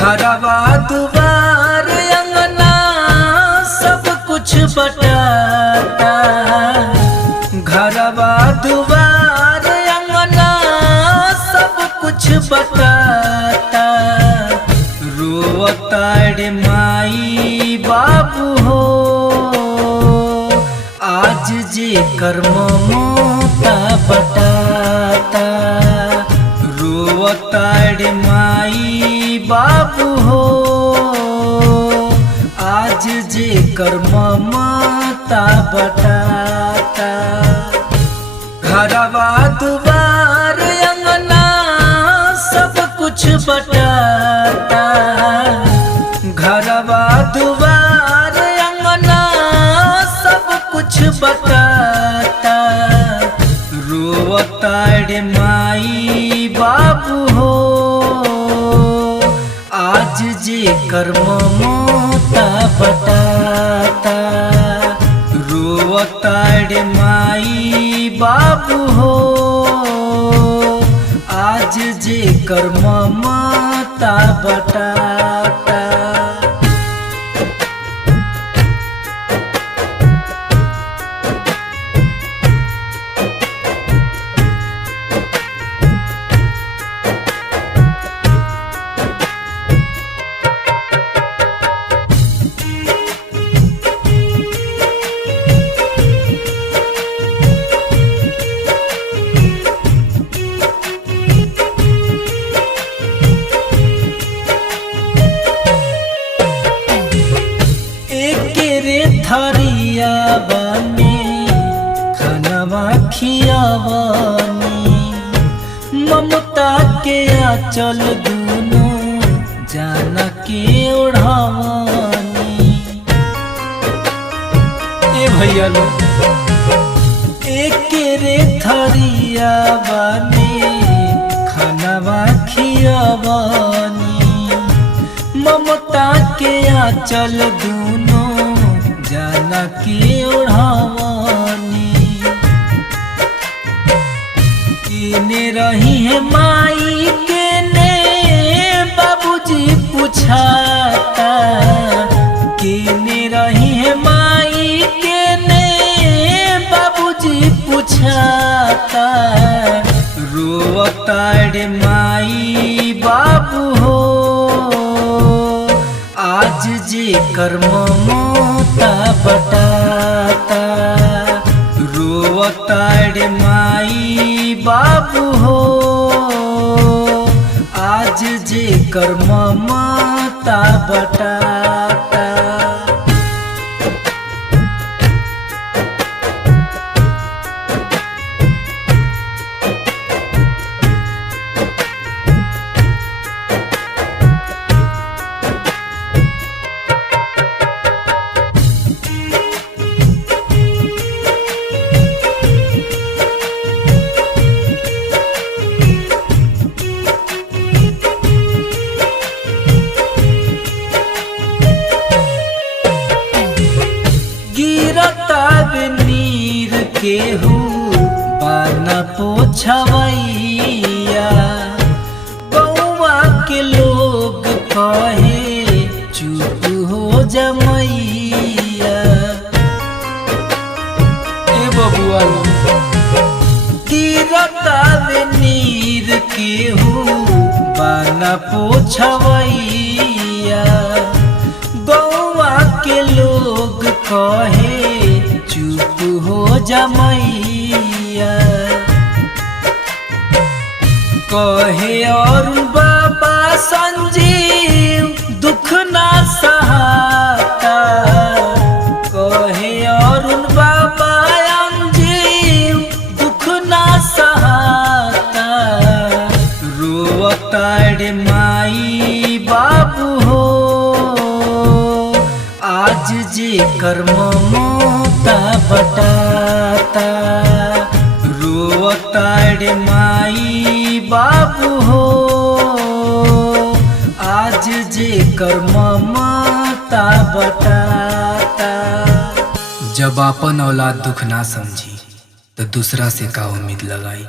घरवा दुआर अंगना सब कुछ बटाता। घरवा दुआर अंगना सब कुछ बटाता। रोवताड़ माई बाबू हो आज जे कर्म मोता बटाता। रोवताड़ माई बाबू हो आज जे कर्म मोता बटाता। घरवा दुआर अंगना सब कुछ बटाता। घरवा दुआर अंगना सब कुछ बटाता। रोवताड़ माई बाबू हो आज जे कर्म मोता बटाता। रोवताड़ माई बाबू हो आज जे कर्म मोता बटाता। थरिया बने खानवा खियावानी। ममता के आंचल दूनों जाना के ओढ़ावानी। ए भैया लोग एक रे थरिया बने खानवा खियावानी। ममता के आंचल दूनों जाना के ओढ़ावानी। केने रही है माई केने बाबूजी पूछाता। केने रही है माई केने बाबूजी पूछाता। रोवताड़ माई बाबू हो आज जे कर्म मोता बटाता। रोवताड़ माई बाबू हो आज जे कर्म मोता बटाता। नीर केहू बाना पोछवैया। बउआ के लोग कहे चुप हो जमैया। ए बबुआ गिरतावे नीर केहू बाना पोछवैया। बउआ के लोग कहे चुप हो जमैया। कहे और बाबा संजीव दुख ना सहाता। कहे और बाबा अंजीव दुख ना सहाता। रोवताड़ माई बाबू हो आज जे कर्म मोता बटाता। रोवताड़ माई बाबू हो आज जे कर्म मोता बटाता। जब आपन औलाद दुख ना समझी तो दूसरा से का उम्मीद लगाई।